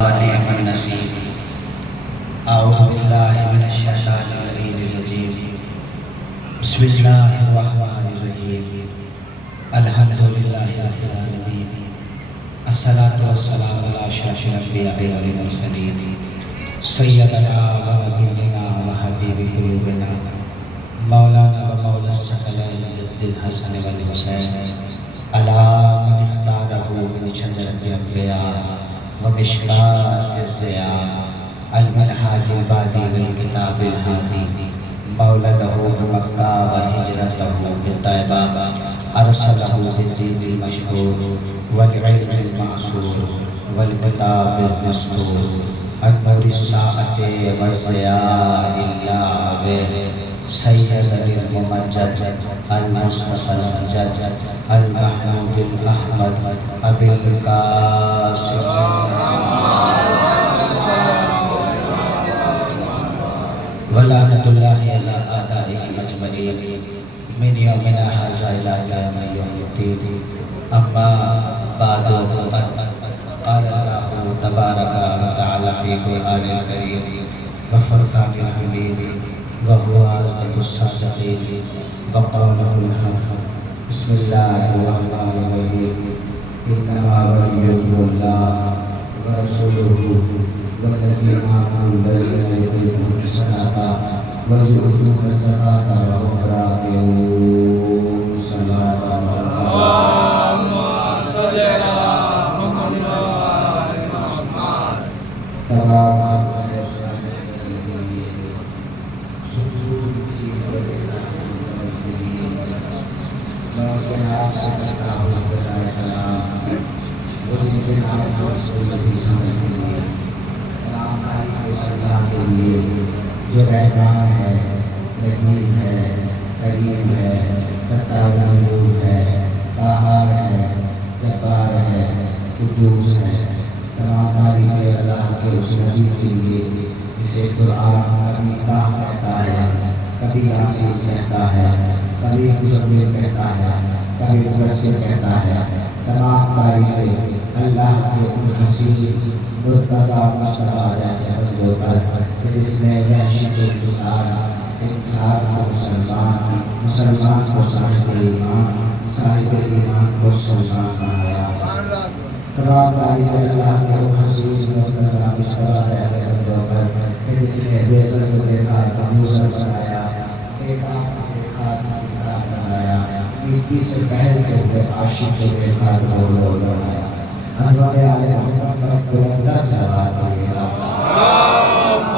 نعم النصير. أعوذ بالله من الشيطان الرجيم. بسم الله الرحمن الرحيم. الحمد لله رب العالمين. الصلاة والسلام على أشرف الأنبياء والمرسلين سيدنا ونبينا وحبيب قلوبنا مولانا ومولى الثقلين جد الحسن والحسين على من اختاره من شجرة الأنبياء ومشكاة الضياء المنهاج البادي والكتاب الهادي مولده بمكة وهجرته بالطيبة أرسله بالدين المشهور والعلم المعصور والكتاب المسطور النور الساعة والضياء اللامع سيد الممجد المصطفى الأمجد المحمود الأحمد أبي القاسم ولعنة الله على أعدائه أجمعين من يومنا هذا إلى يوم الدين. أما بعد فقد قال الله تبارك وتعالى في القرآن الكريم وفرقان الحميد وهو أصدق الصادقين وقوله الحق. بسم الله الرحمن الرحيم. إنما وليكم الله ورسوله والذين آمنوا الذين يقيمون الصلاة ويؤتون الزكاة وهم راكعون. صلى الله اللهم صل على محمد تبارك جو رہبان ہے، رحیم ہے، کریم ہے، ستار نور ہے، قہار ہے، جبار ہے، قدوس ہے. تمام تعریفیں اللہ کے اس نبی کے لیے جسے قرآن کبھی طاہ کہتا ہے، کبھی یاسین کہتا ہے، کبھی مزمل کہتا ہے، کبھی مدثر کہتا ہے. تمام تعریفیں اللہ کے ان حسین مرتضیٰ مصطفیٰ جیسے بندوں پر کہ جس نے وحشی کو انسان کو مسلمان کو صاحب ایمان کو سلطان بنایا. تمام تعریف اللہ کے ان حسین مرتضیٰ مصطفیٰ جیسے بندوں پر کہ جس نے بیزر کو دیکھا کموزر بنایا، ایک آنکھ کو دیکھا بنایا، مٹی سے پہل کے ہوئے عاشق کو دیکھا تو لو بنایا. حضرت آل محمد پر بلندہ صلوات اللہ. اللهم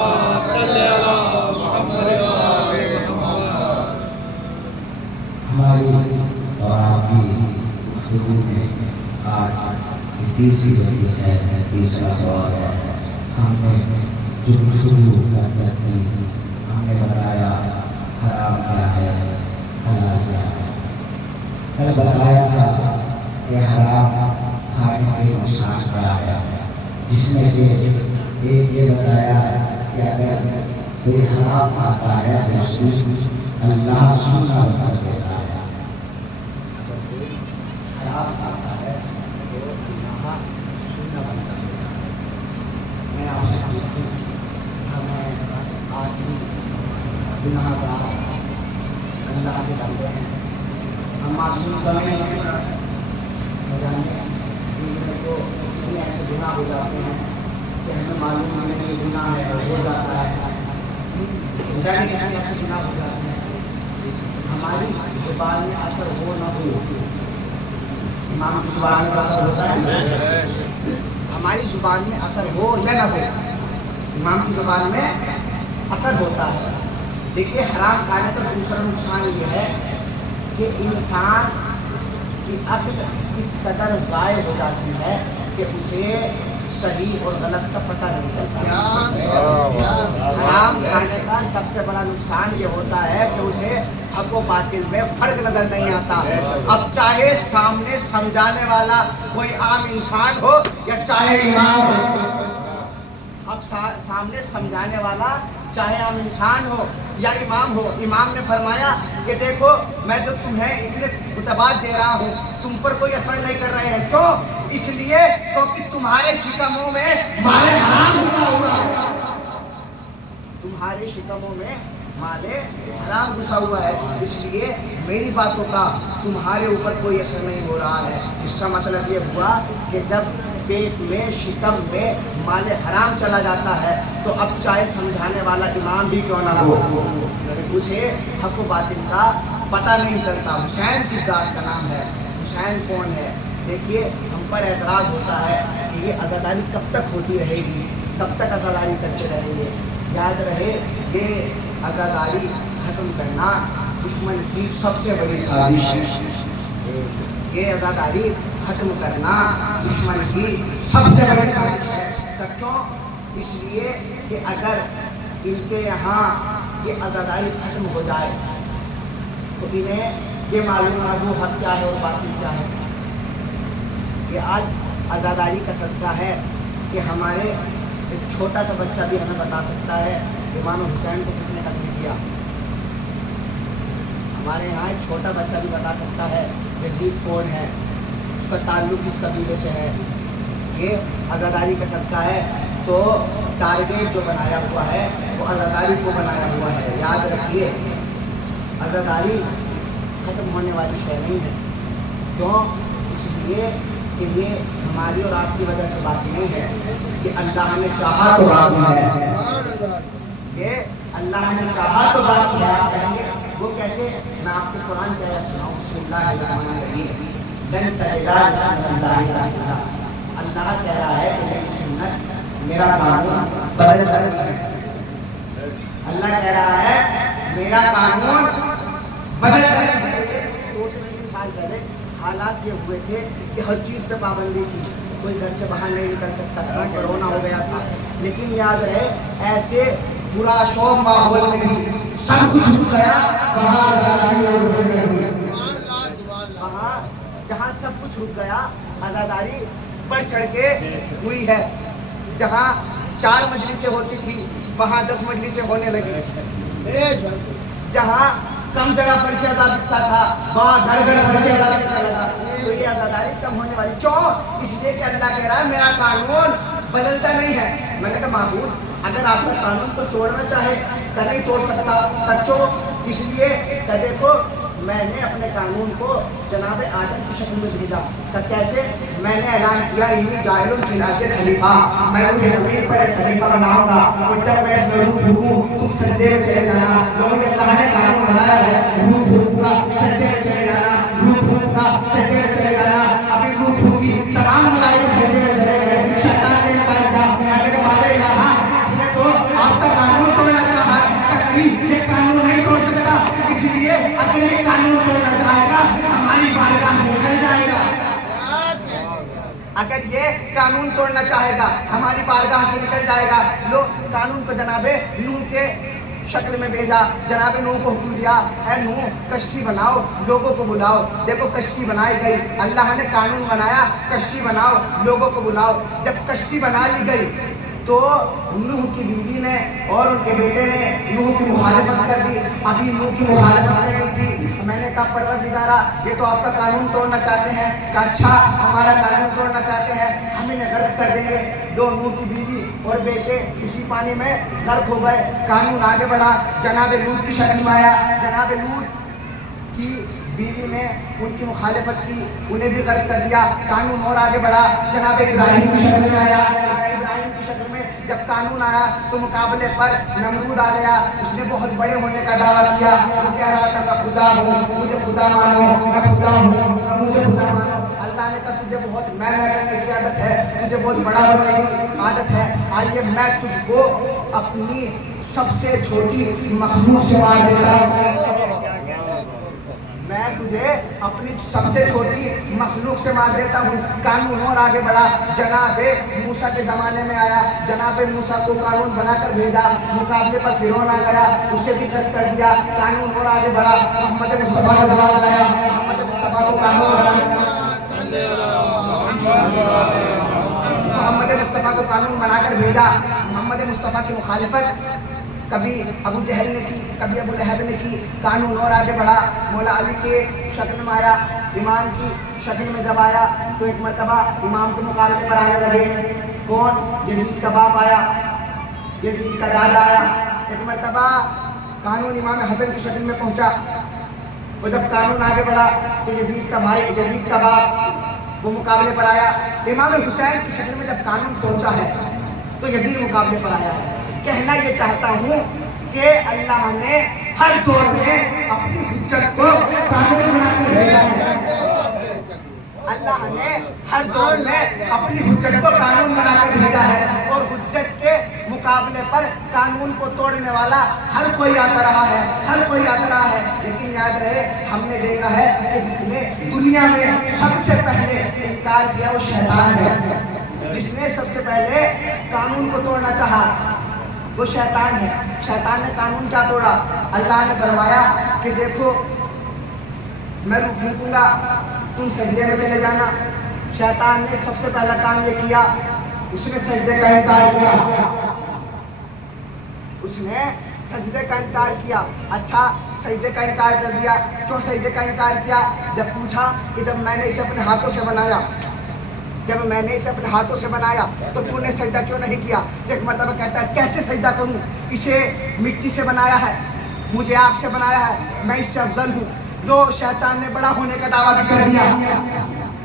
صل على محمد ہماری اور آپ کی گفتگو میں آج تیسری حدیث ہے، تیسرا سوال ہے. ہم نے جو گفتگو کرتے تھی ہم نے بتایا حرام کیا ہے، حلال کیا ہے. کل بتایا تھا کہ حرام کھانے کے نقصان کیا ہے، جس میں سے ایک یہ بتایا کہ اگر کوئی حرام کھاتا ہے تو اس کو اللہ سننا بتا دیتا ہے. حرام کھاتا ہے تو اللہ سننا بتا دیتا ہے. میں آپ سے پوچھوں، ہمیں عاصی گناہ گار اللہ کے بندے ہیں، ہم معصوم تو نہیں ہیں. جانتے کو اتنے ایسے گناہ ہو جاتے ہیں کہ ہمیں معلوم ہمیں یہ گناہ ہے ہو جاتا ہے. جانے کے ایسے گناہ ہو جاتے ہیں ہماری زبان میں اثر ہو نہ ہو. امام کی زبان میں اثر ہوتا ہے، ہماری زبان میں اثر ہو یا نہ ہو، امام کی زبان میں اثر ہوتا ہے. دیکھیے حرام کھانے کا دوسرا نقصان یہ ہے کہ انسان کی عقل اس قدر ضائع ہو جاتی ہے کہ اسے صحیح اور غلط کا پتہ نہیں چلتا. حرام کھانے کا سب سے بڑا نقصان یہ ہوتا ہے کہ اسے حق و باطل میں فرق نظر نہیں آتا. اب چاہے سامنے سمجھانے والا کوئی عام انسان ہو یا چاہے امام ہو، اب سامنے سمجھانے والا چاہے عام انسان ہو یا امام ہو. امام نے فرمایا کہ دیکھو میں جو تمہیں اتنے خطبات دے رہا ہوں تم پر کوئی اثر نہیں کر رہے ہیں. کیوں؟ اس لیے کیونکہ تمہارے شکموں میں مال حرام گھسا ہوا ہے، تمہارے شکموں میں مال حرام گھسا ہوا ہے، اس لیے میری باتوں کا تمہارے اوپر کوئی اثر نہیں ہو رہا ہے۔ اس کا مطلب یہ ہوا کہ جب پیٹ میں شکم میں مال حرام چلا جاتا ہے تو اب چاہے سمجھانے والا امام بھی کیوں نہ ہو، اسے حق و باطل کا پتہ نہیں چلتا۔ حسین کس ذات کا نام ہے، حسین کون ہے؟ دیکھیے ہم پر اعتراض ہوتا ہے کہ یہ عزاداری کب تک ہوتی رہے گی، کب تک عزاداری کرتے رہیں گے؟ یاد رہے یہ عزاداری ختم کرنا دشمن کی سب سے بڑی سازش ہے، یہ عزاداری ختم کرنا دشمن کی سب سے بڑی سازش ہے۔ بچوں اس لیے کہ اگر ان کے یہاں یہ عزاداری ختم ہو جائے تو انہیں یہ معلوم نہ ہو حق کیا ہے اور باطل کیا ہے۔ یہ آج عزاداری کا صدقہ ہے کہ ہمارے ایک چھوٹا سا بچہ بھی ہمیں بتا سکتا ہے امام حسین کو کس نے قتل کیا۔ ہمارے یہاں ایک چھوٹا بچہ بھی بتا سکتا ہے یزید کون ہے، اس کا تعلق کس قبیلے سے ہے۔ یہ عزاداری کا صدقہ ہے، تو ٹارگیٹ جو بنایا ہوا ہے وہ عزاداری کو بنایا ہوا ہے۔ یاد رکھیے عزاداری ختم ہونے والی شے نہیں ہے، کیوں؟ اس لیے کہ یہ ہماری اور آپ کی وجہ سے باقی نہیں ہے، کہ اللہ نے چاہا تو باقی ہے، کہ اللہ نے چاہا تو باقی ہے۔ آپ کہیں گے وہ کیسے؟ میں آپ کو قرآن کہہ رہا سناؤں، بسم اللہ الرحمن الرحیم، لن تجد لسنت اللہ تبدیلا۔ اللہ کہہ رہا ہے کہ میری سنت، میرا قانون بدلتا نہیں ہے۔ اللہ کہہ رہا ہے میرا قانون بدلتا نہیں ہے۔ 2 سے 3 سال پہلے حالات یہ ہوئے تھے کہ ہر چیز پہ پابندی تھی، کوئی گھر سے باہر نہیں نکل سکتا تھا، کرونا ہو گیا تھا، لیکن یاد رہے ایسے برا شوق ماحول میں بھی سب کچھ رک گیا، وہاں جہاں سب کچھ رک گیا عزاداری بڑھ چڑھ کے ہوئی ہے۔ جہاں 4 مجلسیں ہوتی تھی وہاں 10 مجلسیں ہونے لگی، جہاں کم جگہ فرش عزادہ تھا وہاں گھر گھر فرش عزادہ لگا۔ تو یہ عزاداری کم ہونے والی کیوں؟ اس لیے کہ اللہ کہہ رہا ہے میرا قانون بدلتا نہیں ہے۔ میں نے کہا معبود اگر آپ کا قانون کو توڑنا چاہے تو نہیں توڑ سکتا، بچوں اس لیے کہ دیکھو میں نے اپنے قانون کو جناب آدم کی شکل میں بھیجا، کہ کیسے؟ میں نے اعلان کیا انی جاعل فی الارض خلیفہ، میں روح زمین پر ایک خلیفہ بناؤں گا، اور جب میں اس میں روح پھونکوں تم سجدے میں چلے جانا۔ لوگوں یہ اللہ نے قانون بنایا ہے، روح پھونکوں گا سجدے میں چلے جانا، روح پھونکوں گا سجدے میں چلے جانا۔ ابھی روح پھونکی تمام ملائکے سجدے میں چلے گئے، شیطان نے کہا میں نے کہا مالے الہ اس نے تو آپ کا قانون توڑنا چاہا ہے، نہیں یہ قانون نہیں توڑ سکتا، اس لیے اگر یہ قانون توڑنا چاہے گا ہماری بارگاہ سے نکل جائے گا۔ اگر یہ قانون توڑنا چاہے گا ہماری بارگاہ سے نکل جائے گا۔ لو قانون کو جناب نوح کے شکل میں بھیجا، جناب نوح کو حکم دیا اے نوح کشتی بناؤ، لوگوں کو بلاؤ۔ دیکھو کشتی بنائی گئی، اللہ نے قانون بنایا کشتی بناؤ، لوگوں کو بلاؤ۔ جب کشتی بنا لی گئی تو نوح کی بیوی نے اور ان کے بیٹے نے نوح کی مخالفت کر دی۔ ابھی نوح کی مخالفت کرنی تھی، میں نے کہا پروردگارا یہ تو آپ کا قانون توڑنا چاہتے ہیں، کہ اچھا ہمارا قانون توڑنا چاہتے ہیں، ہم انہیں غرق کر دیں گے۔ دو نوح کی بیوی اور بیٹے اسی پانی میں غرق ہو گئے۔ قانون آگے بڑھا، جناب لوط کی شکل میں آیا، جناب لوط کی بیوی نے ان کی مخالفت کی، انہیں بھی غرق کر دیا۔ قانون اور آگے بڑھا، جناب ابراہیم کی شکل میں آیا، ابراہیم کی شکل میں جب قانون آیا تو مقابلے پر نمرود آ گیا، اس نے بہت بڑے ہونے کا دعویٰ کیا، وہ کہہ رہا تھا میں خدا ہوں، مجھے خدا مانو، میں خدا ہوں، مجھے خدا مانو۔ اللہ نے کہا تجھے بہت میں کرنے کی عادت ہے، تجھے بہت بڑا بننے کی عادت ہے، آئیے میں تجھ کو اپنی سب سے چھوٹی مخلوق سے مار دیتا ہوں، میں تجھے اپنی سب سے چھوٹی مخلوق سے مار دیتا ہوں۔ قانون اور آگے بڑھا، جناب موسیٰ کے زمانے میں آیا، جناب موسیٰ کو قانون بنا کر بھیجا، مقابلے پر فرعون آ گیا، اسے بھی غرق کر دیا۔ قانون اور آگے بڑھا، محمد مصطفیٰ کا زمانہ آیا، محمد مصطفیٰ کو قانون بنا کر بھیجا۔ محمد مصطفیٰ کی مخالفت کبھی ابو جہل نے کی، کبھی ابو لہب نے کی۔ قانون اور آگے بڑھا، مولا علی کے شکل میں آیا، امام کی شکل میں جب آیا تو ایک مرتبہ امام کے مقابلے پر آنے لگے. کون؟ یزید کا باپ آیا, یزید کا دادا آیا. ایک مرتبہ قانون امام حسن کی شکل میں پہنچا. وہ جب قانون آگے بڑھا تو یزید کا بھائی, یزید کا باپ وہ مقابلے پر آیا. امام حسین کی شکل میں جب قانون پہنچا ہے تو یزید مقابلے پر آیا ہے. کہنا یہ چاہتا ہوں کہ اللہ نے ہر دور میں اپنی حجت کو قانون بنا کے بھیجا ہے. اللہ نے ہر دور میں اپنی حجت کو قانون بنا کر بھیجا ہے, اور حجت کے مقابلے پر قانون کو توڑنے والا ہر کوئی آتا رہا ہے, ہر کوئی آتا رہا ہے. لیکن یاد رہے, ہم نے دیکھا ہے کہ جس نے دنیا میں سب سے پہلے انکار کیا وہ شیطان ہے. جس نے سب سے پہلے قانون کو توڑنا چاہا وہ شیطان ہے. شیطان نے قانون کیا توڑا؟ اللہ نے فرمایا کہ دیکھو میں روح پھونکوں گا, تم سجدے میں چلے جانا. شیطان نے سب سے پہلا کام یہ کیا, اس نے سجدے کا انکار کیا. اس نے سجدے کا انکار کیا. اچھا, سجدے کا انکار کر دیا. کیوں سجدے کا انکار کیا؟ جب پوچھا کہ جب میں نے اسے اپنے ہاتھوں سے بنایا, جب میں نے اسے اپنے ہاتھوں سے بنایا تو تو نے سجدہ کیوں نہیں کیا؟ ایک مرتبہ کہتا ہے کیسے سجدہ کروں, اسے مٹی سے بنایا ہے, مجھے آگ سے بنایا ہے, میں اس سے افضل ہوں. دو, شیطان نے بڑا ہونے کا دعویٰ بھی کر دیا.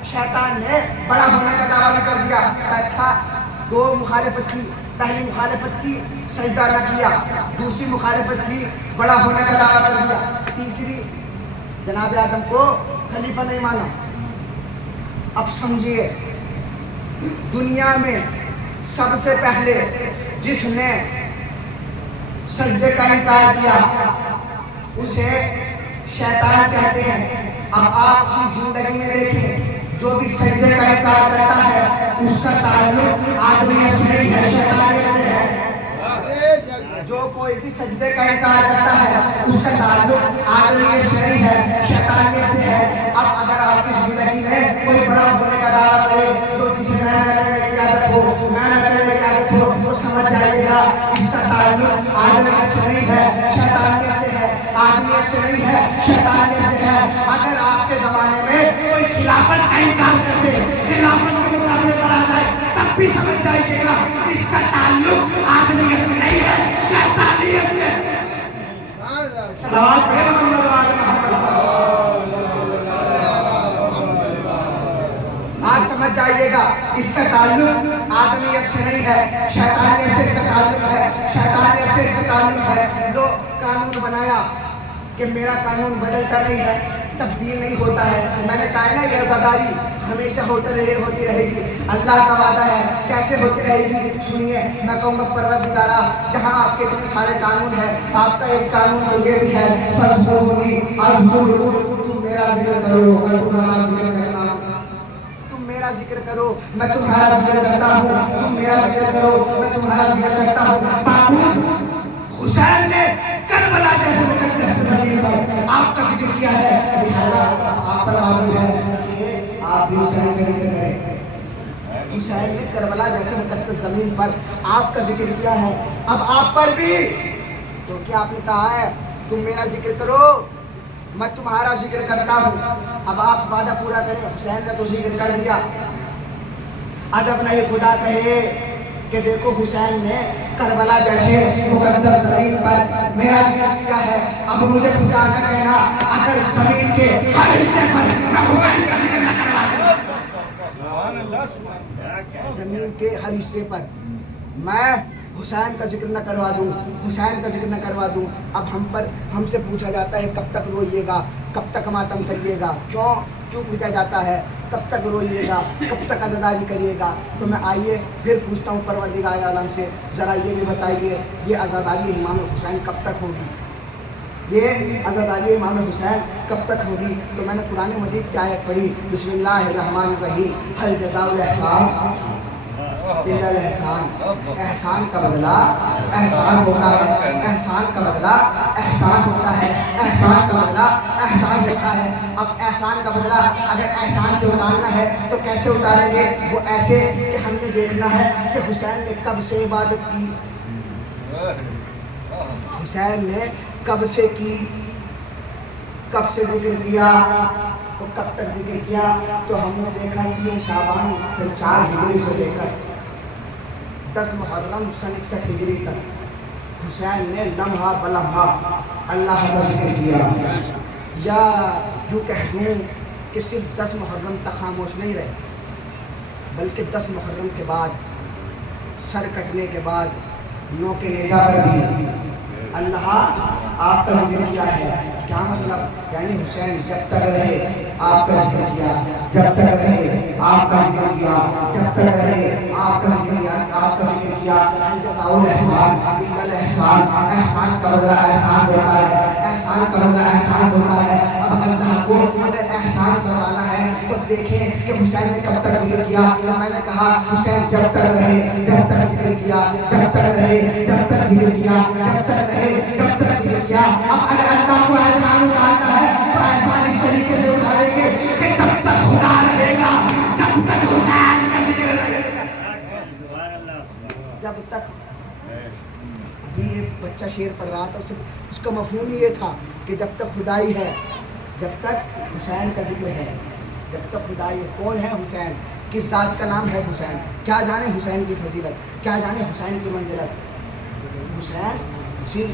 شیطان نے بڑا ہونے کا دعویٰ بھی کر دیا. اچھا, دو مخالفت کی. پہلی مخالفت کی, سجدہ نہ کیا. دوسری مخالفت کی, بڑا ہونے کا دعویٰ کر دیا. تیسری, جناب آدم کو خلیفہ نہیں مانا. اب سمجھیے, دنیا میں سب سے پہلے جس نے سجدے کا انکار کیا اسے شیطان کہتے ہیں. اب آپ اپنی زندگی میں دیکھیں, جو بھی سجدے کا انکار کرتا ہے اس کا تعلق آدمیت سے نہیں ہے, شیطانیت سے ہے. جو کوئی بھی سجدے کا انکار کرتا ہے اس کا تعلق آدمیت سے نہیں ہے, شیطانیت سے ہے. اب اگر آپ کی زندگی میں کوئی بڑا ہونے کا دعویٰ کرے, جو جسے میں کرنے کی عادت ہو, میں کرنے کی عادت ہو, تو سمجھ جائیے گا اس کا تعلق آدمیت سے نہیں ہے, شیطانیت سے ہے. آدمیت سے نہیں ہے, شیطانیت سے ہے. اگر آپ کے زمانے میں کوئی خلافت کا انکار کر دے, خلافت کے مقابلے پر آ جائے, تب بھی سمجھ جائیے گا اس کا تعلق آدمیت سے نہیں ہے, شیطانیت سے. صلوات پڑھیں محمد و آل محمد. آپ سمجھ جائیے گا اس کا تعلق آدمیت سے نہیں ہے, شیطانیت سے اس کا تعلق ہے, شیطانیت سے اس کا تعلق ہے. لو, قانون بنایا کہ میرا قانون بدلتا نہیں ہے, تبدیل نہیں ہوتا ہے. میں نے کہا نا یہ عزاداری ہمیشہ ہوتی رہے گی. اللہ کا وعدہ ہے. کیسے ہوتی رہے گی؟ سنیے, میں کہوں گا پروردگارا, جہاں آپ کے اتنے سارے قانون ہیں, آپ کا ایک قانون تو یہ بھی ہے, فَاذْكُرُونِی أَذْكُرْکُم, تم میرا ذکر کرو میں تمہارا ذکر کرتا ہوں. تم میرا ذکر کرو میں تمہارا ذکر کرتا ہوں. تم میرا ذکر کرو میں تمہارا ذکر کرتا ہوں. باقی حسین نے کربلا جیسے مقدس زمین پر آپ کا ذکر کیا ہے, لہذا آپ پر معلوم ہے کہ آپ بھی حسین کا ذکر کریں. حسین نے کربلا جیسے مقدس زمین پر آپ کا ذکر کیا ہے, اب آپ پر بھی تو کیا آپ نے کہا ہے تم میرا ذکر کرو میں تمہارا ذکر کرتا ہوں. اب آپ وعدہ پورا کریں. حسین نے تو ذکر کر دیا. عجب نہیں خدا کہے کہ دیکھو حسین نے کربلا جیسے مقدس زمین پر میرا ذکر کیا ہے, اب مجھے خدا نہ کہنا اگر زمین کے ہر حصے پر میں حسین کا ذکر نہ کروا دوں, زمین کے ہر حصے پر میں حسین کا ذکر نہ کروا دوں, حسین کا ذکر نہ کروا دوں. اب ہم سے پوچھا جاتا ہے کب تک روئیے گا, کب تک ماتم کریے گا. کیوں پوچھا جاتا ہے کب تک روئیے گا, کب تک عزاداری کریے گا؟ تو میں آئیے پھر پوچھتا ہوں پروردگار عالم سے, ذرا یہ بھی بتائیے یہ عزاداری امام حسین کب تک ہوگی, یہ عزاداری امام حسین کب تک ہوگی؟ تو میں نے قرآن مجید کی آیت پڑھی, بسم اللہ الرحمن الرحیم, هل جزاء الاحسان الا الاحسان. احسان کا بدلہ احسان ہوتا ہے, احسان کا بدلہ احسان ہوتا ہے, احسان کا بدلہ احسان ہوتا ہے. اب احسان کا بدلہ اگر احسان سے اتارنا ہے تو کیسے اتاریں گے؟ وہ ایسے کہ ہم نے دیکھنا ہے کہ حسین نے کب سے عبادت کی, حسین نے کب سے کی. کب سے ذکر کیا تو کب تک ذکر کیا؟ تو ہم نے دیکھا 3 شعبان سے 4 ہجری سے لے کر 10 محرم سن 61 ہجری تک حسین نے لمحہ بلمحہ اللہ کا ذکر کیا. یا یوں کہہ دوں کہ صرف 10 محرم تک خاموش نہیں رہے، بلکہ 10 محرم کے بعد سر کٹنے کے بعد 9 کے نیزہ پر بھی اللہ آپ کا ذکر کیا ہے. کیا مطلب؟ یعنی حسین جب تک رہے آپ کا ذکر کیا، جب تک رہے آپ کا ذکر کیا، جب تک رہے آپ کا ذکر کیا، آپ کا ذکر کیا. احسان احسان، احسان کا بدلہ احسان ہوتا ہے، احسان کا بدلہ احسان ہوتا ہے. اب اللہ کو اگر احسان کروانا ہے تو دیکھیں کہ حسین نے کب تک ذکر کیا. تو میں نے کہا حسین جب تک رہے جب تک ذکر کیا، جب تک رہے جب تک ذکر کیا، جب تک رہے جب تک ذکر کیا. اب اگر اللہ کو احسان اتارنا ہے تو احسان اس طریقے سے اتاریں گے کہ جب تک خدا رہے گا، جب تک حسین کا ذکر رہے گا، جب تک. ابھی یہ بچہ شعر پڑھ رہا تھا، اس کا مفہوم یہ تھا کہ جب تک خدائی ہے جب تک حسین کا ذکر ہے، جب تک خدائی ہے. کون ہے حسین؟ کس ذات کا نام ہے حسین؟ کیا جانے حسین کی فضیلت، کیا جانے حسین کی منزلت. حسین صرف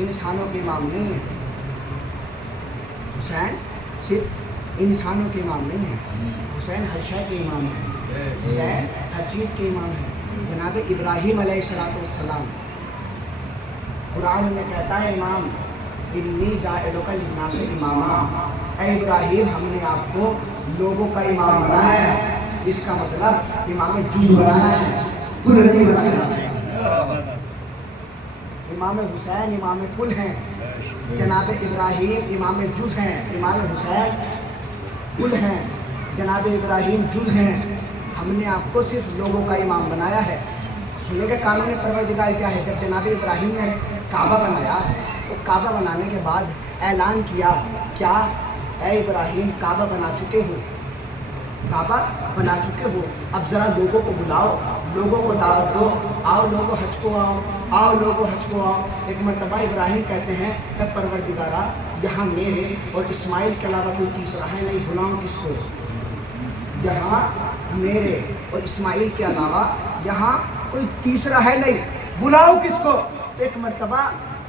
انسانوں کے امام نہیں ہے، حسین صرف انسانوں کے امام نہیں ہے، حسین ہر شے کے امام ہے، حسین ہر چیز کے امام ہے. جناب ابراہیم علیہ السلام قرآن میں کہتا ہے امام انی جاعلک للناس اماما، اے ابراہیم ہم نے آپ کو لوگوں کا امام بنایا ہے. اس کا مطلب امام جز بنایا ہے، کل نہیں بنایا. امام حسین امام کل ہیں، جناب ابراہیم امام جز ہیں، امام حسین کل ہیں، جناب ابراہیم جز ہیں. ہم نے آپ کو صرف لوگوں کا امام بنایا ہے. سننے کا قانون پروردگار کیا ہے؟ جب جناب ابراہیم نے کعبہ بنایا تو کعبہ بنانے کے بعد اعلان کیا کیا اے ابراہیم کعبہ بنا چکے ہو، کعبہ بنا چکے ہو، اب ذرا لوگوں کو بلاؤ، لوگوں کو دعوت دو، آؤ لوگوں حج کو آؤ، آؤ لوگوں حج کو آؤ. ایک مرتبہ ابراہیم کہتے ہیں اے پروردگارا یہاں میرے اور اسماعیل کے علاوہ کوئی تیسرا ہے نہیں، بلاؤں کس کو؟ یہاں میرے اور اسماعیل کے علاوہ یہاں کوئی تیسرا ہے نہیں، بلاؤ کس کو؟ تو ایک مرتبہ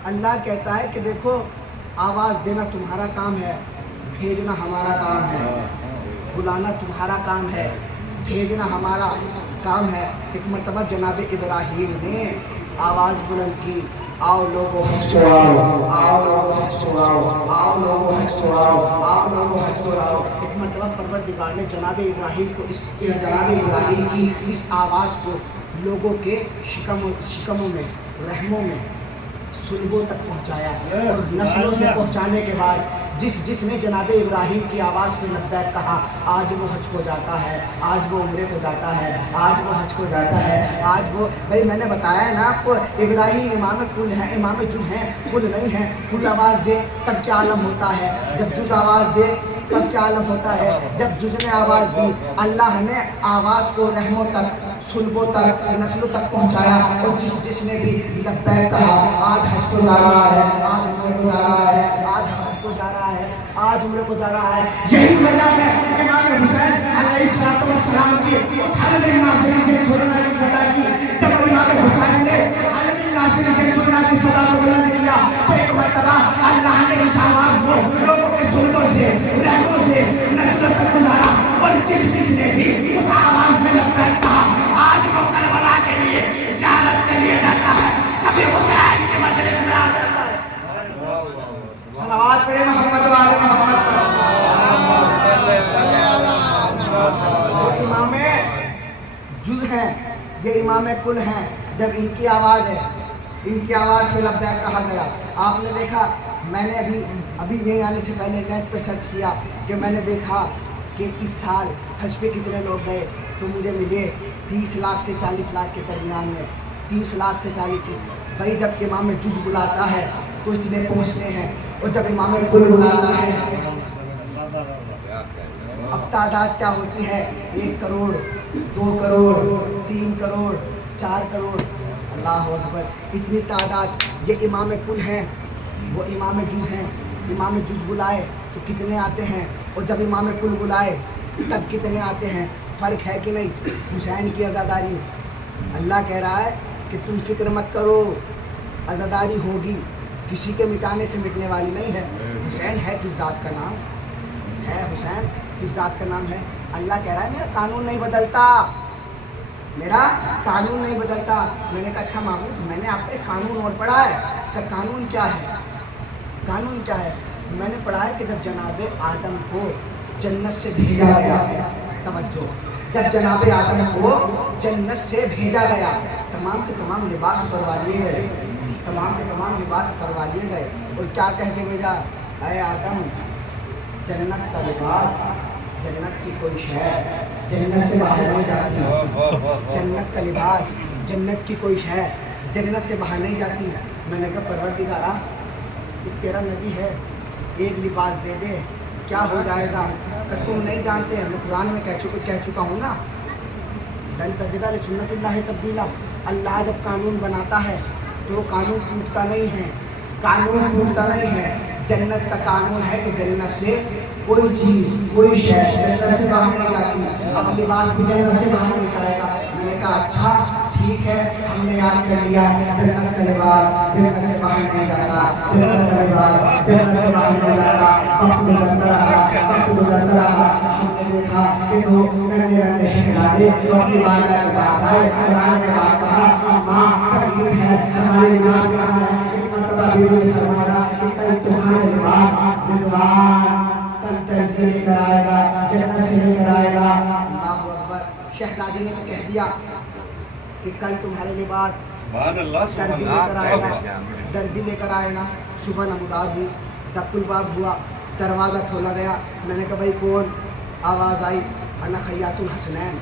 اللہ کہتا ہے کہ دیکھو آواز دینا تمہارا کام ہے، بھیجنا ہمارا کام ہے. بلانا تمہارا کام ہے، بھیجنا ہمارا کام ہے. ایک مرتبہ جناب ابراہیم نے آواز بلند کی آؤ لوگو حج کو آؤ، آؤ لوگو حج کو آؤ، آؤ لوگو حج کو آؤ، آؤ لوگو حج کو آؤ. ایک مرتبہ پروردگار نے جناب ابراہیم کی اس آواز کو لوگوں کے شکموں میں، رحموں میں، صلبوں تک پہنچایا. اور نسلوں سے پہنچانے کے بعد جس نے جناب ابراہیم کی آواز پہ لبیک کہا آج وہ حج کو جاتا ہے، آج وہ عمرے کو جاتا ہے، آج وہ حج کو جاتا ہے. آج وہ بھائی میں نے بتایا ہے نا آپ کو ابراہیم امام کل ہیں، امام جز ہیں، کل نہیں ہیں. کل آواز دے تب کیا عالم ہوتا ہے، جب جز آواز دے تب کیا عالم ہوتا ہے. جب جز نے آواز دی اللہ نے آواز کو رحموں تک، صلبوں تک، نسلوں تک پہنچایا. اور جس نے بھی لبیک کہا آج حج کو جا رہا ہے، آج عمرے کو جا رہا ہے، آج حج کو جا رہا ہے، آج عمرے کو جا رہا ہے. یہی وجہ ہے امام حسین علیہ السلام کی اس حلم ناصر کے سننا کی صدا کی. جب امام حسین نے حلم ناصر کے سننا کی صدا کو بلند کیا تو ایک مرتبہ اللہ نے اس آواز کو لوگوں کے صلبوں سے، رحموں سے، نسلوں تک گزارا. اور جس نے بھی اس آواز میں لبیک کہا آج وہ کربلا کے لیے زیارت کے لیے جاتا ہے، کبھی حسین کے مجلس میں آ جاتا ہے. صلوات پڑھے محمد و آل محمد پر. امام جز ہیں، یہ امام کل ہیں. جب ان کی آواز ہے، ان کی آواز پہ لبیک کہا گیا. آپ نے دیکھا میں نے ابھی نہیں آنے سے پہلے نیٹ پہ سرچ کیا کہ میں نے دیکھا کہ اس سال حج پہ کتنے لوگ گئے تو مجھے ملے 30 لاکھ سے 40 لاکھ کے درمیان میں. 30 لاکھ سے 40 کی. بھائی جب امام جز بلاتا ہے تو اتنے پہنچتے ہیں، اور جب امام کل بلاتا ہے اب تعداد کیا ہوتی ہے؟ 1 کروڑ، 2 کروڑ، 3 کروڑ، 4 کروڑ. اللہ اکبر. اتنی تعداد. یہ امام کل ہیں، وہ امام جز ہیں. امام جز بلائے تو کتنے آتے ہیں اور جب امام کل بلائے تب کتنے آتے ہیں. فرق ہے کہ نہیں؟ حسین کی عزاداری. اللہ کہہ رہا ہے کہ تم فکر مت کرو، عزاداری ہوگی، کسی کے مٹانے سے مٹنے والی نہیں ہے. حسین ہے کس ذات کا نام ہے؟ حسین کس ذات کا نام ہے؟ اللہ کہہ رہا ہے میرا قانون نہیں بدلتا، میرا قانون نہیں بدلتا. میں نے کہا اچھا محمود، میں نے آپ کو ایک قانون اور پڑھا ہے. کہ قانون کیا ہے؟ قانون کیا ہے؟ میں نے پڑھا ہے کہ جب جناب آدم کو جنت سے بھیجا گیا، توجہ، جب جناب آدم کو جنت سے بھیجا گیا، تمام کے تمام لباس اتروا لیے گئے، تمام کے تمام لباس اتروا لیے گئے. اور کیا کہہ کے بھیجا؟ اے آدم، جنت کا لباس، جنت کی کوئی شے جنت سے باہر نہیں جاتی. جنت کا لباس، جنت کی کوئی شے جنت سے باہر نہیں جاتی. میں نے کہا پروردگارا، یہ تیرا نبی ہے، ایک لباس دے دے، کیا ہو جائے گا؟ کہ تم نہیں جانتے، میں قرآن میں کہہ چکا ہوں نا، لن تجد لسنت اللہ تبدیلا. اللہ جب قانون بناتا ہے تو قانون ٹوٹتا نہیں ہے، قانون ٹوٹتا نہیں ہے. جنت کا قانون ہے کہ جنت سے کوئی چیز، کوئی شے جنت سے باہر نہیں جاتی. اب لباس بھی جنت سے باہر نہیں جائے گا. میں نے کہا اچھا ٹھیک ہے، ہم نے یاد کر لیا، جنت کا لباس جنت سے باہر نہیں جاتا، جنت کا لباس جنت سے باہر نہیں جاتا. وقت گزرتا رہا، وقت گزرتا رہا. ہم نے دیکھا کہ دو ننھے ننھے شہزادے اپنی والدہ کے پاس آئے اور آنے کے بعد کہا اماں کبیر ہے، ہمارے لباس کہاں ہے؟ ایک مرتبہ بیوی نے فرمایا کہ کل تمہارے لباس رضوان کل درزی لے کر آئے گا، جنت سے لے کر آئے گا. اللہ اکبر. شہزادی نے تو کہہ دیا کہ کل تمہارے لباس درزی لے کر آئے گا، درزی لے کر آئے گا. صبح نمودار ہوئی، دق الباب ہوا، دروازہ کھولا گیا. میں نے کہا بھائی کون؟ آواز آئی انا خیاط الحسنین،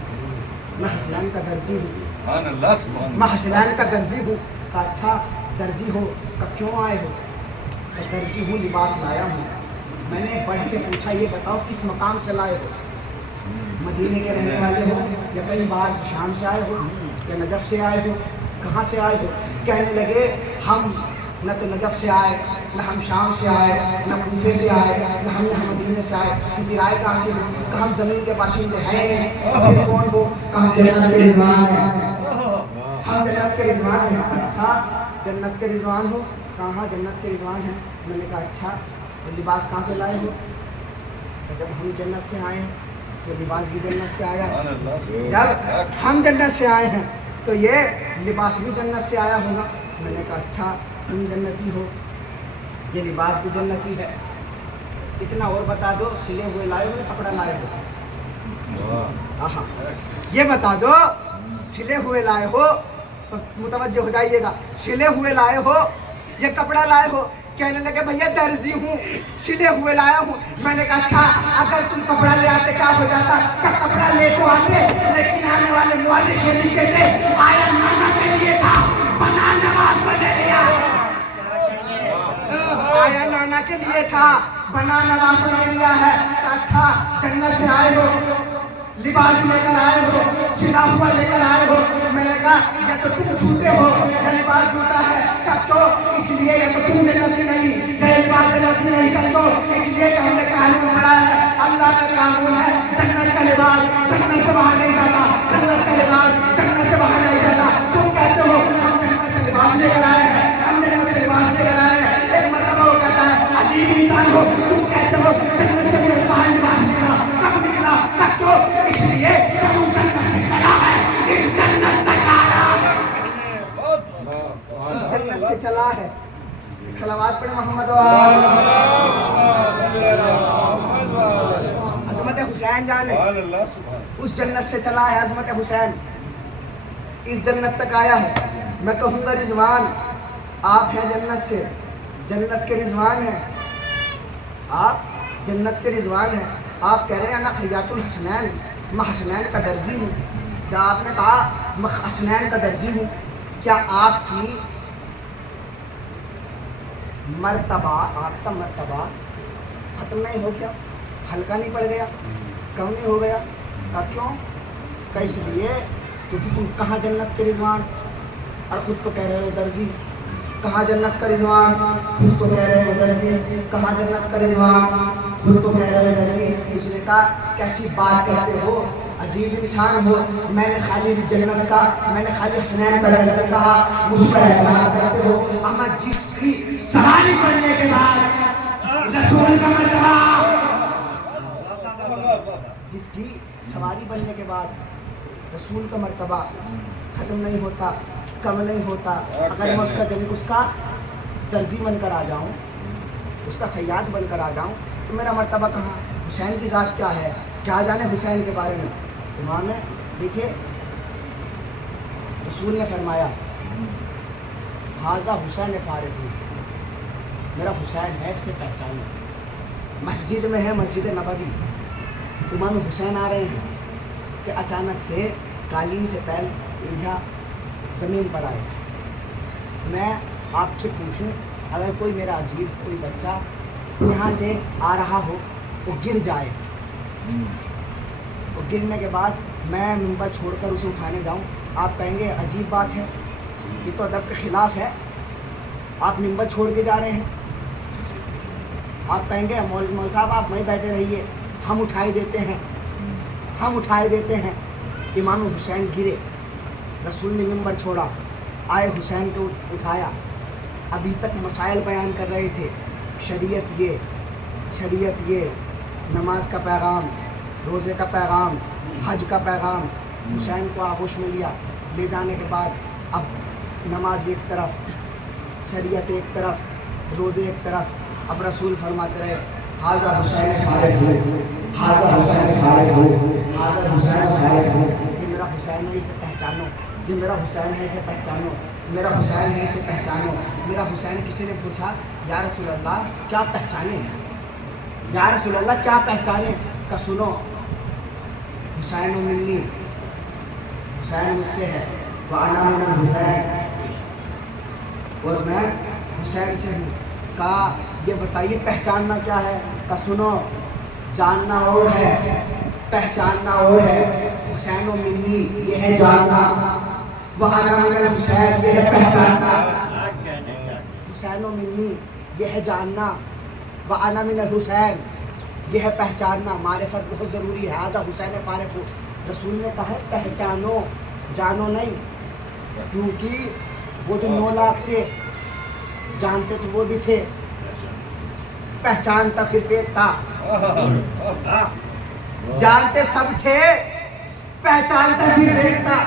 میں حسنین کا درزی ہوں، میں حسنین کا درزی ہوں. کہا اچھا درزی ہو، کہا کیوں آئے ہو؟ کہ درزی ہوں، لباس لایا ہوں. میں نے بڑھ کے پوچھا یہ بتاؤ کس مقام سے لائے ہو؟ مدینے کے رہنے والے ہو یا کہیں باہر سے شام سے آئے ہو یا نجف سے آئے ہو؟ کہاں سے آئے ہو؟ کہنے لگے ہم نہ تو نجف سے آئے، نہ ہم شام سے آئے، نہ کوفے سے آئے، نہ ہم یہاں مدینے سے آئے. تو پھر آئے کہاں سے؟ کہ ہم زمین کے باشندے ہیں نہیں. پھر کون ہو؟ کہ ہم جنت کے رضوان ہیں، ہم جنت کے رضوان ہیں. اچھا جنت کے رضوان ہو؟ کہاں جنت کے رضوان ہیں. میں نے کہا اچھا تو لباس کہاں سے لائے ہو؟ جب ہم جنت سے آئے ہیں تو لباس بھی جنت سے آیا. جب ہم جنت سے آئے ہیں تو یہ لباس بھی جنت سے آیا ہوگا. میں نے کہا اچھا تم جنتی ہو، یہ لباس بھی جنتی ہے. اتنا اور بتا دو، سلے ہوئے لائے ہو یا کپڑا لائے ہو؟ ہاں یہ بتا دو، سلے ہوئے لائے ہو؟ متوجہ ہو جائیے گا، سلے ہوئے لائے ہو یا کپڑا لائے ہو؟ کہنے لگے بھیا درزی ہوں، سلے ہوئے لایا ہوں. میں نے کہا اچھا اگر تم کپڑا لے آتے کیا ہو جاتا؟ کہ کپڑا لے تو آتے لیکن آنے والے مورخ لکھتے تھے آیا نانا کے لیے تھا، بنا نواز بنے لیا. آیا نانا کے لیے تھا، بنا نواز بنے لیا ہے. کہ اچھا جنت سے آئے ہو، لباس لے کر آئے ہو، سلا ہوا لے کر آئے ہو. میں نے کہا یا تو تم جھوٹے ہو یا لباس جھوٹا ہے. کچو اس لیے یا تو تم جنتی نہیں یا لباس جنتی نہیں. کچو اس لیے کہ ہم نے قانون پڑھا ہے، اللہ کا قانون ہے جنت کا لباس جنت سے باہر نہیں جاتا، جنت کا لباس جنت سے باہر نہیں جاتا. تم کہتے ہو ہم جنت سے لباس لے کر آئے ہیں، ہم جنت سے لباس لے کر آئے ہیں. ایک مرتبہ وہ کہتا ہے عجیب انسان ہو، تم کہتے ہو جنت سے میرے باہر لباس نکلا. کب نکلا؟ کچو اس لیے کہ اس جنت سے چلا ہے، اس جنت تک آیا، اس جنت سے چلا ہے. صلوات پڑھیں محمد عظمت حسین جانے اس جنت سے چلا ہے. عظمت حسین اس جنت تک آیا ہے. میں کہوں گا رضوان آپ ہیں جنت سے، جنت کے رضوان ہیں آپ، جنت کے رضوان ہیں. آپ کہہ رہے ہیں انا خیاط الحسنین، میں حسنین کا درزی ہوں. جب آپ نے کہا میں حسنین کا درزی ہوں، کیا آپ کی مرتبہ، آپ کا مرتبہ ختم نہیں ہو گیا؟ ہلکا نہیں پڑ گیا؟ کم نہیں ہو گیا؟ کیوں؟ کہ اس لیے کیونکہ تم کہاں جنت کے رضوان اور خود کو کہہ رہے ہو درزی. کہاں جنت کا رضوان، خود کو کہہ رہے ہو درجی، کہاں جنت کا رضوان، خود کو کہہ رہے ہو درجی۔ اس نے کہا کیسی بات کرتے ہو، عجیب انسان ہو، میں نے خالی جنت کا، میں نے خالی حسنین کا درجہ کہا، مجھ پر اعتراض کرتے ہو۔ اما جس کی سواری پڑھنے کے بعد رسول کا مرتبہ، جس کی سواری بننے کے بعد رسول کا مرتبہ ختم نہیں ہوتا، کم نہیں ہوتا، اگر میں اس کا درزی بن کر آ جاؤں، اس کا خیاط بن کر آ جاؤں تو میرا مرتبہ کہاں؟ حسین کی ذات کیا ہے، کیا جانے حسین کے بارے میں۔ امام ہے دیکھیے، رسول نے فرمایا حاذا حسین فارغ، میرا حسین ہے، اسے پہچانو۔ مسجد میں ہے، مسجد نبوی، امام حسین آ رہے ہیں کہ اچانک سے قالین سے پیر الجھا زمین پر آئے۔ میں آپ سے پوچھوں، اگر کوئی میرا عزیز، کوئی بچہ یہاں سے آ رہا ہو، وہ گر جائے، اور گرنے کے بعد میں ممبر چھوڑ کر اسے اٹھانے جاؤں، آپ کہیں گے عجیب بات ہے، یہ تو ادب کے خلاف ہے، آپ ممبر چھوڑ کے جا رہے ہیں۔ آپ کہیں گے مول صاحب آپ وہیں بیٹھے رہیے، ہم اٹھائے دیتے ہیں، ہم اٹھائے دیتے ہیں۔ امام حسین گرے، رسول نے ممبر چھوڑا، آئے حسین کو اٹھایا۔ ابھی تک مسائل بیان کر رہے تھے، شریعت یہ، نماز کا پیغام، روزے کا پیغام، حج کا پیغام۔ حسین کو آغوش میں لیا، لے جانے کے بعد اب نماز ایک طرف، شریعت ایک طرف، روزے ایک طرف۔ اب رسول فرماتے رہے حاذا حسین فارغ ہو، حاذا حسین فارغ ہو، حاذا حسین فارغ ہو۔ یہ میرا حسین ہے، اسے پہچانو، یہ میرا حسین ہے، اسے پہچانو، میرا حسین ہے، اسے پہچانو، میرا حسین۔ کسی نے پوچھا یا رسول اللہ کیا پہچانے، یا رسول اللہ کیا پہچانے؟ کہ سنو، حسین منی، حسین مجھ سے ہے، وانا من الحسین، اور میں حسین سے ہوں۔ کہا یہ بتائیے پہچاننا کیا ہے؟ کہ سنو، جاننا اور ہے، پہچاننا اور ہے۔ حسین و منی یہ ہے جاننا، وانا من الحسین یہ ہے پہچاننا۔ حسین و منی یہ ہے جاننا، وانا من الحسین یہ ہے پہچاننا۔ معرفت بہت ضروری ہے۔ حاذا حسین فارغ ہو، رسول نے کہا پہچانو، جانو نہیں، کیونکہ وہ جو 9 لاکھ تھے جانتے تو وہ بھی تھے، پہچانتا صرف ایک تھا۔ جانتے سب تھے، پہچانتا صرف ایک تھا،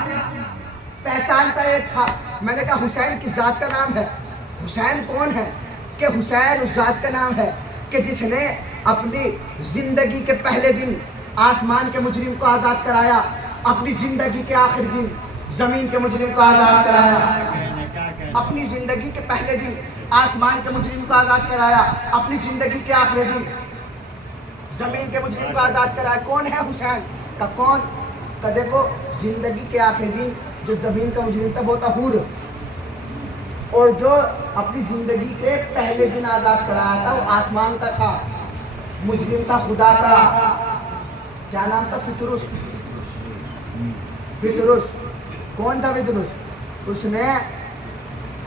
پہچانتا ایک تھا۔ میں نے کہا حسین کس ذات کا نام ہے؟ حسین کون ہے؟ کہ حسین اس ذات کا نام ہے کہ جس نے اپنی زندگی کے پہلے دن آسمان کے مجرم کو آزاد کرایا، اپنی زندگی کے آخری دن زمین کے مجرم کو آزاد کرایا، اپنی زندگی کے پہلے دن آسمان کے مجرم کو آزاد کرایا، اپنی زندگی کے آخری دن زمین کے مجرم کو آزاد کرایا۔ کون ہے حسین؟ کا کون؟ کا دیکھو، زندگی کے آخری دن جو زمین کا مجرم تھا وہ تھا حور، اور جو اپنی زندگی کے پہلے دن آزاد کرایا تھا وہ آسمان کا تھا، مجرم تھا خدا کا۔ کیا نام تھا؟ فطرس۔ فطرس کون تھا؟ فطرس اس نے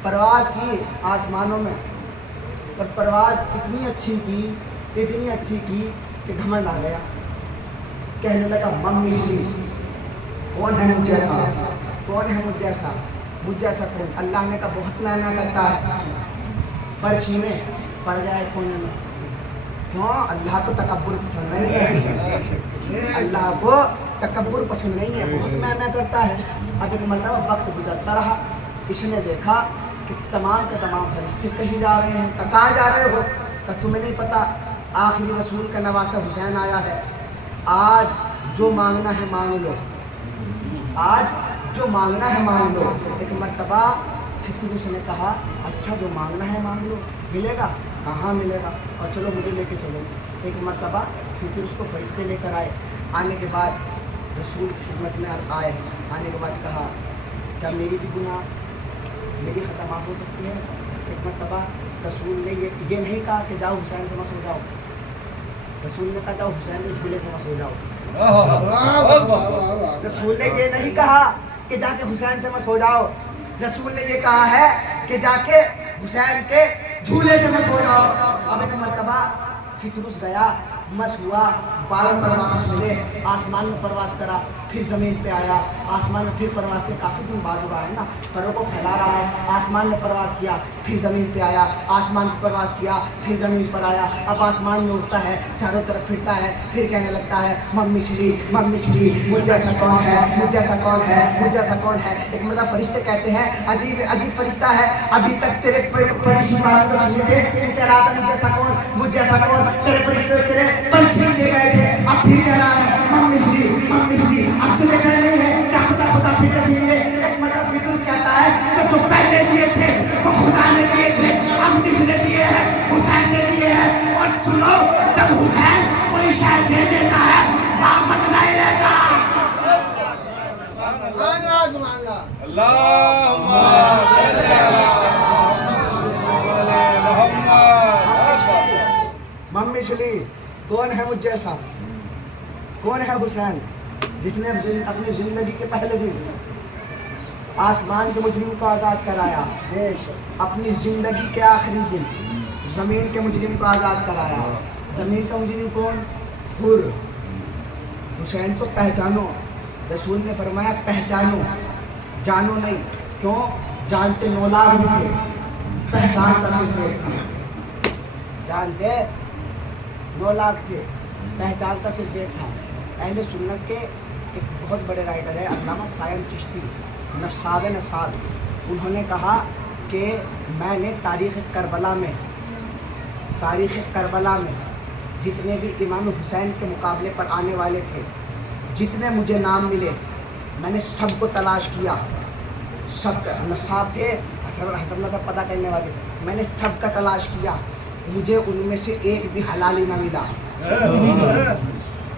پرواز کی آسمانوں میں، اور پرواز اتنی اچھی کی کہ گھمنڈ آ گیا، کہنے لگا من مثلی، کون ہے مجھ جیسا، کون ہے مجھ جیسا، مجھ جیسا کون؟ اللہ نے کہا بہت معنی کرتا ہے، پرچھی میں پڑ جائے کونے میں۔ کیوں؟ اللہ کو تکبر پسند نہیں ہے، اللہ کو تکبر پسند نہیں ہے، بہت معنی کرتا ہے۔ اب ایک مرتبہ وقت گزرتا رہا، اس نے دیکھا کہ تمام کے تمام فرشتے کہیں جا رہے ہیں۔ کہاں جا رہے ہو؟ کہ تمہیں نہیں پتہ آخری رسول کا نواسہ حسین آیا ہے، آج جو مانگنا ہے مانگ لو، آج جو مانگنا ہے مانگ لو۔ ایک مرتبہ فطرس نے کہا اچھا جو مانگنا ہے مانگ لو، ملے گا؟ کہاں ملے گا، اور چلو مجھے لے کے چلو۔ ایک مرتبہ فطرس کو فرشتے لے کر آئے، آنے کے بعد رسول کی خدمت میں آئے، آنے کے بعد کہا کیا میری بھی گناہ، میری خطا معاف ہو سکتی ہے؟ ایک مرتبہ رسول نے یہ نہیں کہا کہ جاؤ حسین سے مت سو جاؤ، رسول نے کہا جاؤ حسین کے جھولے سے مت سو جاؤ۔ رسول نے یہ نہیں کہا کہ جا کے حسین سے مت سو جاؤ، رسول نے یہ کہا ہے کہ جا کے حسین کے جھولے سے مس ہو جاؤ. اب ایک مرتبہ فطرس گیا, مس ہوا, بالوں پر واپس ملے, آسمان میں پرواز کرا, پھر زمین پہ آیا, آسمان میں پھر پرواز کے کافی دن بعد ہوا ہے نا, پروں کو پھیلا رہا ہے, آسمان میں پرواز کیا, پھر زمین پہ آیا, آسمان پہ پرواز کیا, پھر زمین پر آیا, اب آسمان میں اڑتا ہے, چاروں طرف پھرتا ہے, پھر کہنے لگتا ہے مم مچھلی مجھ جیسا کون ہے, مجھ جیسا کون ہے, مجھ جیسا کون ہے. ایک مرتبہ فرشتے کہتے ہیں عجیب عجیب فرشتہ ہے, ابھی تک تیرے پریشی بات کو چھینے تھے, تو کہہ رہا تھا مجھ جیسا کون, مجھ جیسا کون, تیرے فرشتے تیرے پر چھین لیے گئے تھے, اب پھر کہہ رہا ہے مم مچھلی, اب تجھے کہہ نہیں ہے کیا خدا پھر سے چھین لے. ایک مرتبہ فطرس کہتا ہے کہ جو پہلے دیے تھے وہ خدا نے دیے تھے, اب جس نے دیے ہیں حسین نے دیے ہیں. اور سنو, جب حسین کوئی شاید دے دیتا ہے واپس نہیں لیتا. اللہم صلی محمد. ممی چلی کون ہے مجھ جیسا, کون ہے حسین جس نے اپنی زندگی کے پہلے دن آسمان کے مجرم کو آزاد کرایا, اپنی زندگی کے آخری دن زمین کے مجرم کو آزاد کرایا. زمین کا مجرم کون, حر. حسین کو پہچانو, رسول نے فرمایا پہچانو, جانو نہیں. کیوں, جانتے 9 لاکھ بھی تھے, پہچانتا صرف ایک تھا. جانتے 9 لاکھ تھے, پہچانتا صرف ایک تھا. اہل سنت کے ایک بہت بڑے رائٹر ہے علامہ سائم چشتی, نصاب نصاب, انہوں نے کہا کہ میں نے تاریخ کربلا میں جتنے بھی امام حسین کے مقابلے پر آنے والے تھے, جتنے مجھے نام ملے, میں نے سب کو تلاش کیا. سب نصاب تھے, حسب نصب پتہ کرنے والے, میں نے سب کا تلاش کیا, مجھے ان میں سے ایک بھی حلالی نہ ملا.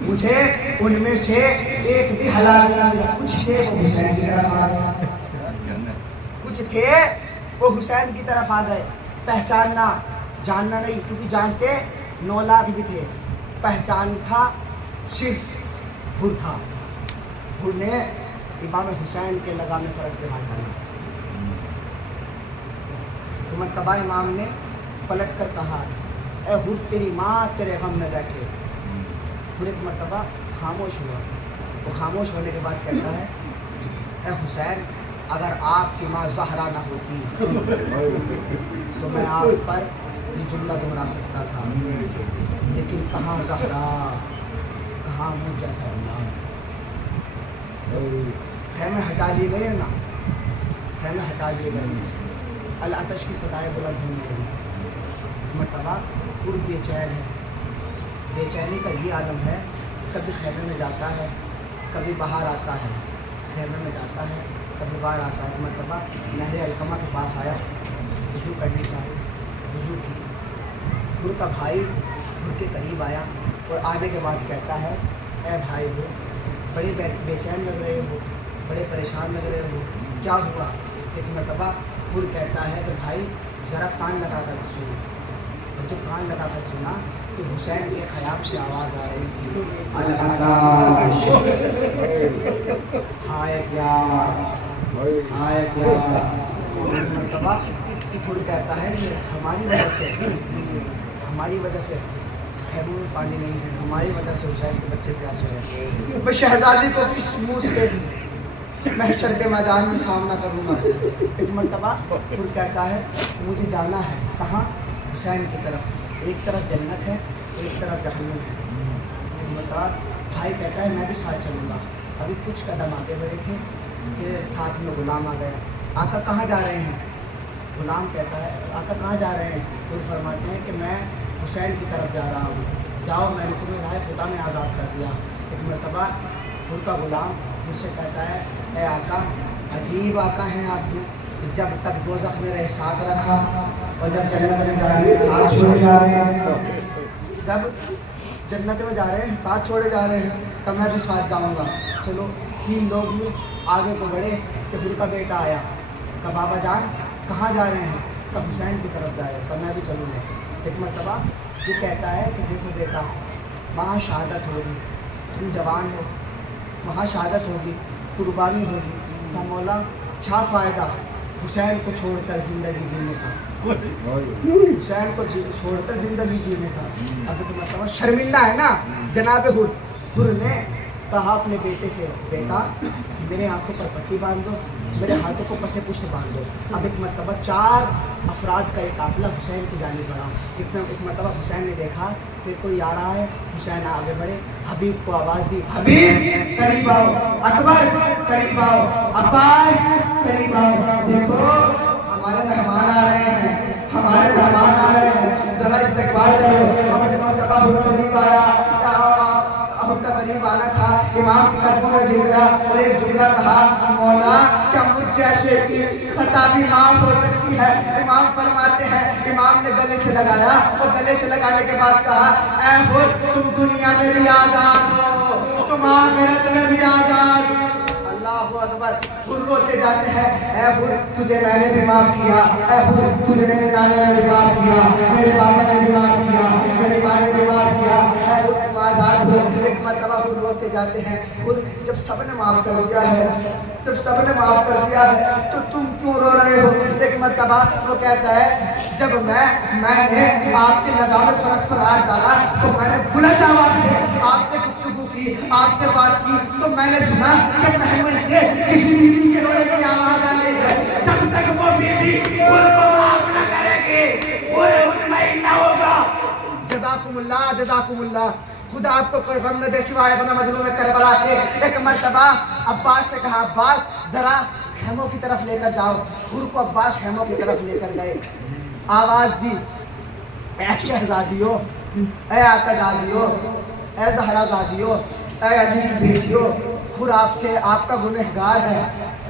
مجھے ان میں سے ایک بھی حلالی نہ ملا. کچھ تھے وہ حسین کی طرف آ گئے, کچھ تھے وہ حسین کی طرف آ گئے. پہچاننا, جاننا نہیں, کیونکہ جانتے 9 لاکھ بھی تھے, پہچان تھا صرف حر تھا. حر نے امام حسین کے لگام فرض پہ ہاتھ ڈالا. تو مرتبہ امام نے پلٹ کر کہا اے حر تیری ماں تیرے غم میں بیٹھے. حر ایک مرتبہ خاموش ہوا. وہ خاموش ہونے کے بعد کہتا ہے اے حسین, اگر آپ کی ماں زہرا نہ ہوتی تو میں آپ پر یہ جملہ دہرا سکتا تھا, لیکن کہاں زہرا, کہاں مجھ جیسا امام. خیمے ہٹا لیے گئے نا, خیمے ہٹا لیے گئے, العطش کی صدائیں بلند ہونے لگی. مرتبہ پر بے چین ہے. بے چینی کا یہ عالم ہے, کبھی خیمے میں جاتا ہے, کبھی باہر آتا ہے, خیمے میں جاتا ہے, کبھی باہر آتا ہے. مرتبہ نہر علقمہ کے پاس آیا, وضو کرنی چاہے, وضو کی. حر کا بھائی حر کے قریب آیا اور آنے کے بعد کہتا ہے اے بھائی ہو, بڑے بے چین لگ رہے ہو, بڑے پریشان لگ رہے ہو, کیا ہوا. ایک مرتبہ حر کہتا ہے کہ بھائی ذرا کان لگا کر سنو. اور جو کان لگا کر سنا تو حسین کے خیام سے آواز آ رہی تھی العطاش, ہائے پیاس, ہائے پیاس. مرتبہ حر کہتا ہے کہ ہماری وجہ سے خیموں میں پانی نہیں ہے, ہماری وجہ سے حسین کے بچے پیاسے ہیں. میں شہزادی کو کس منہ سے محشر کے میدان میں سامنا کروں گا. ایک مرتبہ حر کہتا ہے مجھے جانا ہے, کہاں, حسین کی طرف. ایک طرف جنت ہے, ایک طرف جہنم ہے. ایک مرتبہ بھائی کہتا ہے میں بھی ساتھ چلوں گا. ابھی کچھ قدم آگے بڑھے تھے کہ ساتھ میں غلام آ گیا. آقا کہاں جا رہے ہیں. غلام کہتا ہے آقا کہاں جا رہے ہیں. حر فرماتے ہیں کہ میں حسین کی طرف جا رہا ہوں, جاؤ میں نے تمہیں رائے خدا میں آزاد کر دیا. ایک مرتبہ حر کا غلام مجھ سے کہتا ہے اے آقا, عجیب آقا ہیں آپ کی, جب تک دوزخ میں رہے ساتھ رکھا اور جب جنت میں جا رہے ہیں ساتھ چھوڑے جا رہے ہیں. جب جنت میں جا رہے ہیں ساتھ چھوڑے جا رہے ہیں, کہ میں بھی ساتھ جاؤں گا. چلو 3 لوگ بھی آگے کو بڑھے کہ حر کا بیٹا آیا, کہ بابا جان کہاں جا رہے ہیں, کہ حسین کی طرف جا رہے ہیں, کہ میں بھی چلوں گا. ایک مرتبہ یہ کہتا ہے کہ دیکھو بیٹا, وہاں شہادت ہوگی, تم جوان ہو, وہاں شہادت ہوگی, قربانی ہوگی. کہ مولا کیا فائدہ حسین کو چھوڑ کر زندگی جینے کا، حسین کو چھوڑ کر زندگی جینے کا۔ اب تو مرتبہ شرمندہ ہے نا جناب حر نے کہا اپنے بیٹے سے، بیٹا میرے آنکھوں پر پٹی باندھ دو، میرے ہاتھوں کو پسے پشت باندھ دو۔ اب ایک مرتبہ 4 افراد کا ایک قافلہ حسین کی جانب بڑھا۔ ایک مرتبہ حسین نے دیکھا کہ کوئی آ رہا ہے، حسین آگے بڑھے، حبیب کو آواز دی، حبیب قریب آؤ، اکبر قریب آؤ، عباس قریب آؤ، دیکھو ہمارے مہمان آ رہے ہیں، ہمارے مہمان آ رہے ہیں، ذرا استقبال کرو۔ اب ایک مرتبہ وہ قریب آیا، اب کا قریب آنا تھا، امام کے قدموں میں گر گیا اور ایک جملہ کہا، مولا کیا مجھ جیسے کی خطا بھی معاف ہو سکتی ہے؟ امام فرماتے ہیں امام نے گلے سے لگایا اور گلے سے لگانے کے بعد کہا، اے حر تم دنیا میں بھی آزاد ہو، تم آخرت میں بھی آزاد ہو۔ اللہ اکبر۔ حر روتے جاتے ہیں، اے حر تجھے میں نے بھی معاف کیا، اے حر تجھے میرے نانا نے بھی معاف کیا، میرے بابا نے بھی معاف کیا، میری ماں نے بھی معاف کیا، اے حر تم آزاد ہو۔ ایک مرتبہ حر روتے جاتے ہیں، حر جب سب نے معاف کر دیا ہے، جب سب نے معاف کر دیا ہے تو تم کیوں رو رہے ہو؟ ایک مرتبہ وہ کہتا ہے، جب میں نے آپ کے لگام فرس پر ہاتھ ڈالا تو میں نے بلند آواز سے آپ سے گفتگو کی، آپ سے بات کی، تو میں نے سنا کہ محمل سے کسی بیوی کے رونے کی آواز آ رہی ہے۔ جب تک وہ بیوی حر کو معاف نہ کرے گی حر مطمئن نہ ہوگا۔ جزاکم اللہ، جزاکم اللہ۔ خدا آپ کو کوئی غم نہ دے سوائے غم مظلوم کربلا کے۔ ایک مرتبہ عباس سے کہا، عباس ذرا خیموں کی طرف لے کر جاؤ۔ حر کو عباس خیموں کی طرف لے کر گئے، آواز دی، اے شہزادیو، اے آقا زادیو، اے زہرا زادیو، اے علی کی بیٹیو، حر آپ سے آپ کا گنہگار ہے،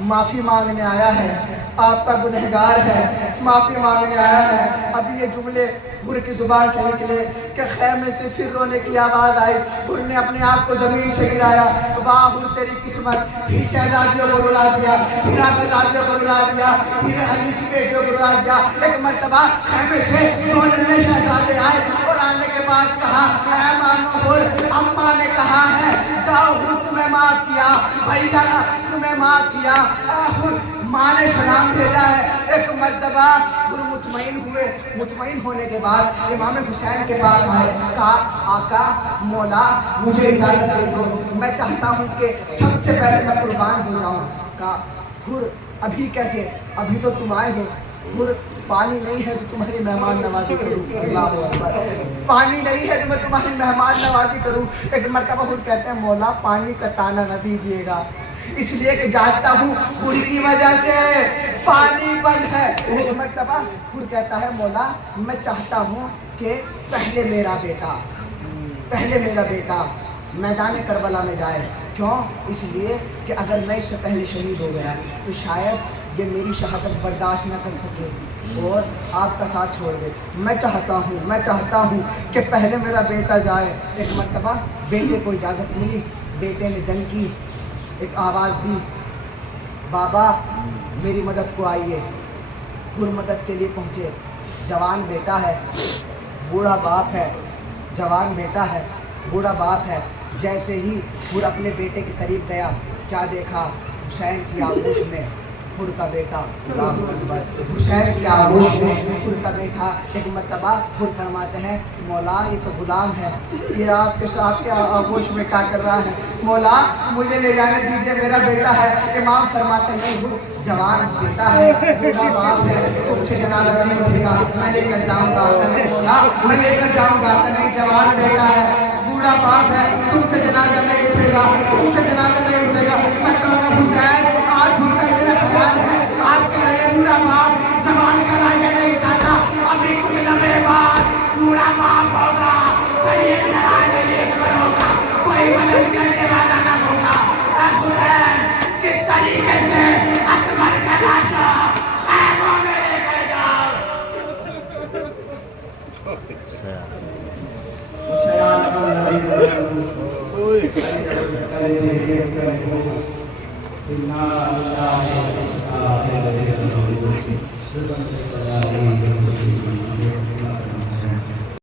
معافی مانگنے آیا ہے، آپ کا گنہگار ہے، معافی مانگنے آیا ہے۔ اب یہ جملے حر کی زبان سے نکلے کہ خیمے سے پھر رونے کی آواز آئی۔ حر نے اپنے آپ کو زمین سے گرایا، واہ حر تیری قسمت، پھر شہزادیوں کو رلا دیا، پھر آقا زادیوں کو رلا دیا، پھر علی کی بیٹیوں کو رلا دیا۔ ایک مرتبہ خیمے سے 2 ننھے شہزادے آئے اور آنے کے بعد کہا، اے مانو حر اماں نے کہا ہے جاؤ حر تمہیں معاف کیا، بھیا تمہیں معاف کیا، اے حر ماں نے سلام بھیجا ہے۔ ایک مرتبہ حر مطمئن ہوئے، مطمئن ہونے کے بعد امام حسین کے پاس آئے، کہا آقا مولا مجھے اجازت دے دو، میں چاہتا ہوں کہ سب سے پہلے میں قربان ہو جاؤں۔ کہا حر ابھی کیسے، ابھی تو تم آئے ہو۔ حر پانی نہیں ہے جو تمہاری مہمان نوازی کروں، اللہ اکبر، پانی نہیں ہے جو میں تمہاری مہمان نوازی کروں۔ ایک مرتبہ حر کہتے ہیں مولا پانی کا تانا نہ دیجیے گا، اس لیے کہ جانتا ہوں حر کی وجہ سے پانی بند ہے۔ ایک مرتبہ حر کہتا ہے مولا میں چاہتا ہوں کہ پہلے میرا بیٹا میدان کربلا میں جائے۔ کیوں؟ اس لیے کہ اگر میں اس سے پہلے شہید ہو گیا تو شاید یہ میری شہادت برداشت نہ کر سکے اور آپ کا ساتھ چھوڑ دے۔ میں چاہتا ہوں کہ پہلے میرا بیٹا جائے۔ ایک مرتبہ بیٹے کو اجازت ملی، بیٹے نے جنگ کی، ایک آواز دی، بابا میری مدد کو آئیے۔ حر مدد کے لیے پہنچے، جوان بیٹا ہے، بوڑھا باپ ہے، جوان بیٹا ہے، بوڑھا باپ ہے۔ جیسے ہی حر اپنے بیٹے کے قریب گیا، کیا دیکھا؟ حسین کی آغوش میں حر کا بیٹا، اللہ اکبر، حسین کی آغوش میں حر کا بیٹا۔ ایک مرتبہ حر فرماتے ہیں مولا یہ تو غلام ہے، یہ آپ کے آغوش میں کیا کر رہا ہے؟ مولا مجھے لے جانے دیجیے، میرا بیٹا ہے۔ امام فرماتے ہیں حر جوان بیٹا ہے، بوڑھا باپ ہے، تم سے جنازہ نہیں اٹھے گا، میں لے کر جاؤں گا۔ نہیں مولا میں لے کر جاؤں گا، نہیں جوان بیٹا ہے، بوڑھا باپ ہے، تم سے جنازہ نہیں اٹھے گا، تم سے جنازہ نہیں اٹھے گا۔ میں کہوں گا حسین آج حر کا میرا خیال ہے، آپ کہہ رہے بوڑھا باپ جوان کا راجہ نہیں اٹھاتا، ابھی کچھ لمحے بعد بوڑھا باپ ہوگا، کوئی جنازہ نہیں ہوگا، کوئی مدد کرنے والا نہ ہوگا۔ اے حسین کس طریقے سے اکبر کا لاشا خیموں میں لے کر جاؤ۔ اچھا